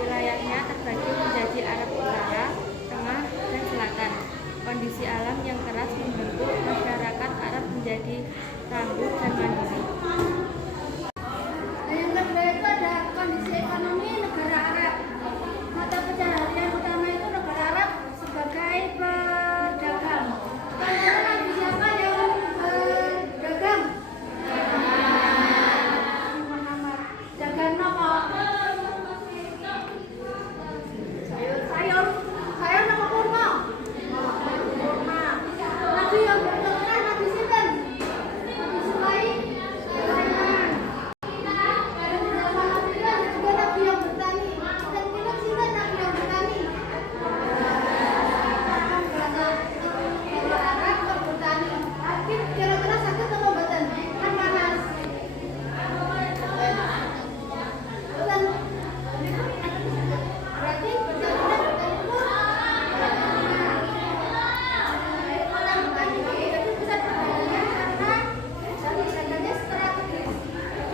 Wilayahnya terbagi menjadi Arab Utara, Tengah, dan Selatan. Kondisi alam yang keras membentuk masyarakat Arab menjadi tangguh dan mandiri. Dan yang kedua itu ada kondisi ekonomi negara Arab. Mata pencaharian utama itu negara Arab sebagai pedagang. Kalian Nabi siapa yang berdagang? Nabi Muhammad. Dagang apa? Sayur. Sayur nama kurma. Kurma. Nabi yang berdagang Nabi Sinten. Nabi Sulaiman. Dan di zaman Nabi itu ada juga Nabi yang bertani. Dan kita Sinten Nabi yang bertani. Kalau Arab kok bertani. Mungkin kira-kira sakit atau mboten? Kan panas. Betul. Berarti bertaninya bertani pun. Orang bertani itu bisa bertaninya karena dagangnya strategis.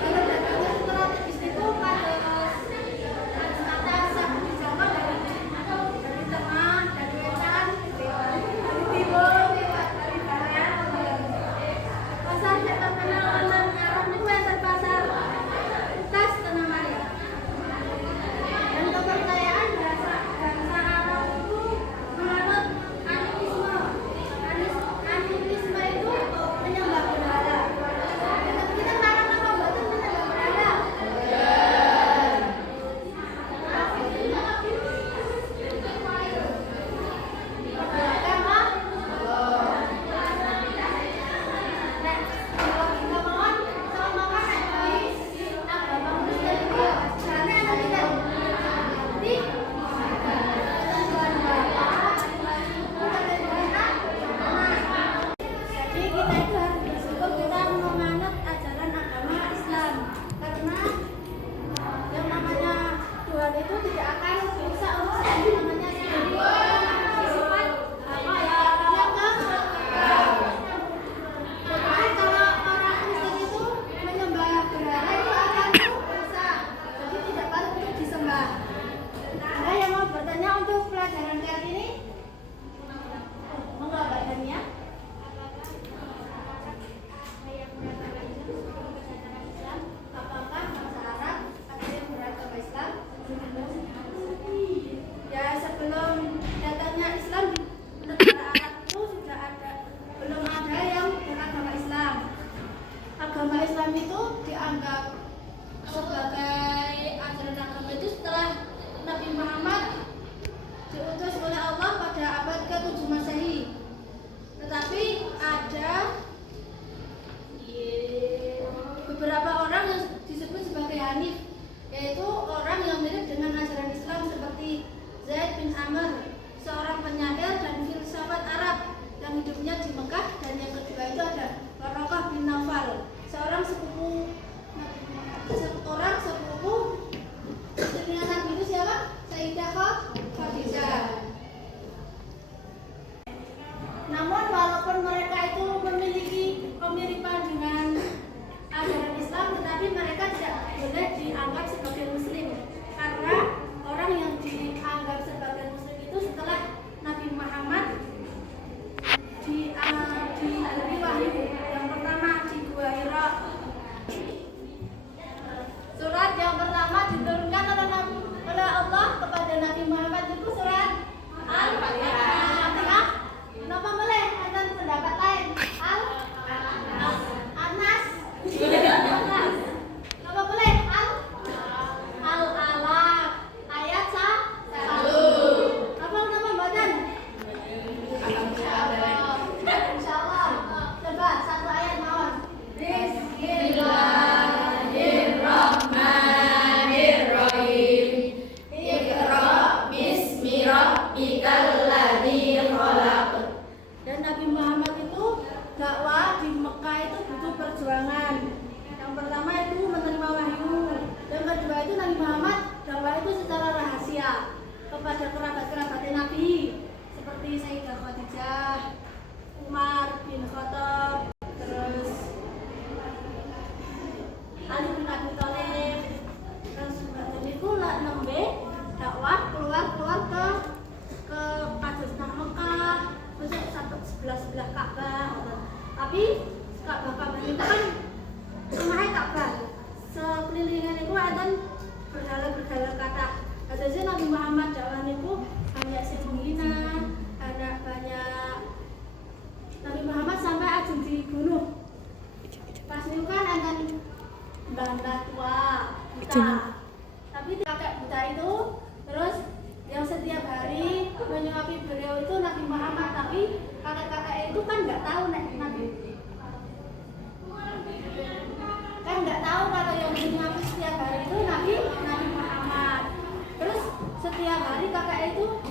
Kalau dagangnya strategis itu atas di Jawa dari tengah, dari wetan, dari timur, dari barat. Pasar yang terkenal dengan Arab itu yang terpasar tas Tanah Maryam. Dan kepercayaan bangsa Arab itu menganut animisme. Animisme itu menyembah berhala. Dan kita larang apa mboten menyembah berhala? Agama? Nek kalau kita mohon sama makan di agama Muslim itu jane ana pinten? Di Tuhan Bapa, Tuhan Anak. Jadi kita itu harus bersyukur kita menganut ajaran agama Islam karena yang namanya Tuhan itu tidak akan bisa urusan yang namanya sendiri. Sifat apa ya yang Tetapi kalau orang Kristen itu menyembah berhala itu akan rusak, jadi tidak patut untuk disembah. Ada yang mau bertanya untuk pelajaran kali ini? Monggo Mbak Dania. Apakah bangsa Arab ada yang beragama Islam? Ya, sebelum datangnya Islam di negara Arab itu sudah ada, belum ada yang beragama Islam. Agama Islam itu dianggap sebagai ajaran agama itu setelah Nabi Muhammad diutus oleh Allah pada abad ke-7 Masehi. Tetapi ada beberapa orang yang disebut sebagai Hanif, yaitu orang yang mirip dengan ajaran Islam seperti Zaid bin Amr, seorang penyair dan filsafat Arab yang hidupnya di Mekah. Dan yang kedua itu ada Waraqah bin Nawfal, seorang sepupu istrinya Nabi itu siapa? Sayyidah Khadijah. Namun walaupun mereka itu memiliki kemiripan dengan ajaran Islam, tetapi mereka tidak boleh dianggap sebagai Muslim karena orang yang dianggap sebagai Muslim itu setelah Nabi Muhammad diberi wahyu yang pertama di Gua Hira. Surat yang pertama diturunkan oleh Allah kepada Nabi Muhammad itu surat Al-Fatihah. Kenapa boleh? Ada pendapat lain. Al-Anas. Kenapa boleh? Al-Alaq. Ayat 1. Kenapa mboten? Insyaallah. Coba satu ayat mawon. Bismillahirrahmanirrahim. Iqra bismi rabbikal ladzi khalaq. Dan Nabi Muhammad itu dakwah di Mekah itu butuh perjuangan. Yang pertama itu menerima wahyu. Yang kedua itu Nabi Muhammad dakwah itu secara rahasia kepada kerabat-kerabat Nabi seperti Sayyidah Khadijah, Umar bin Khattab, terus Ali bin Abi Thalib, terus itu lah 6B itu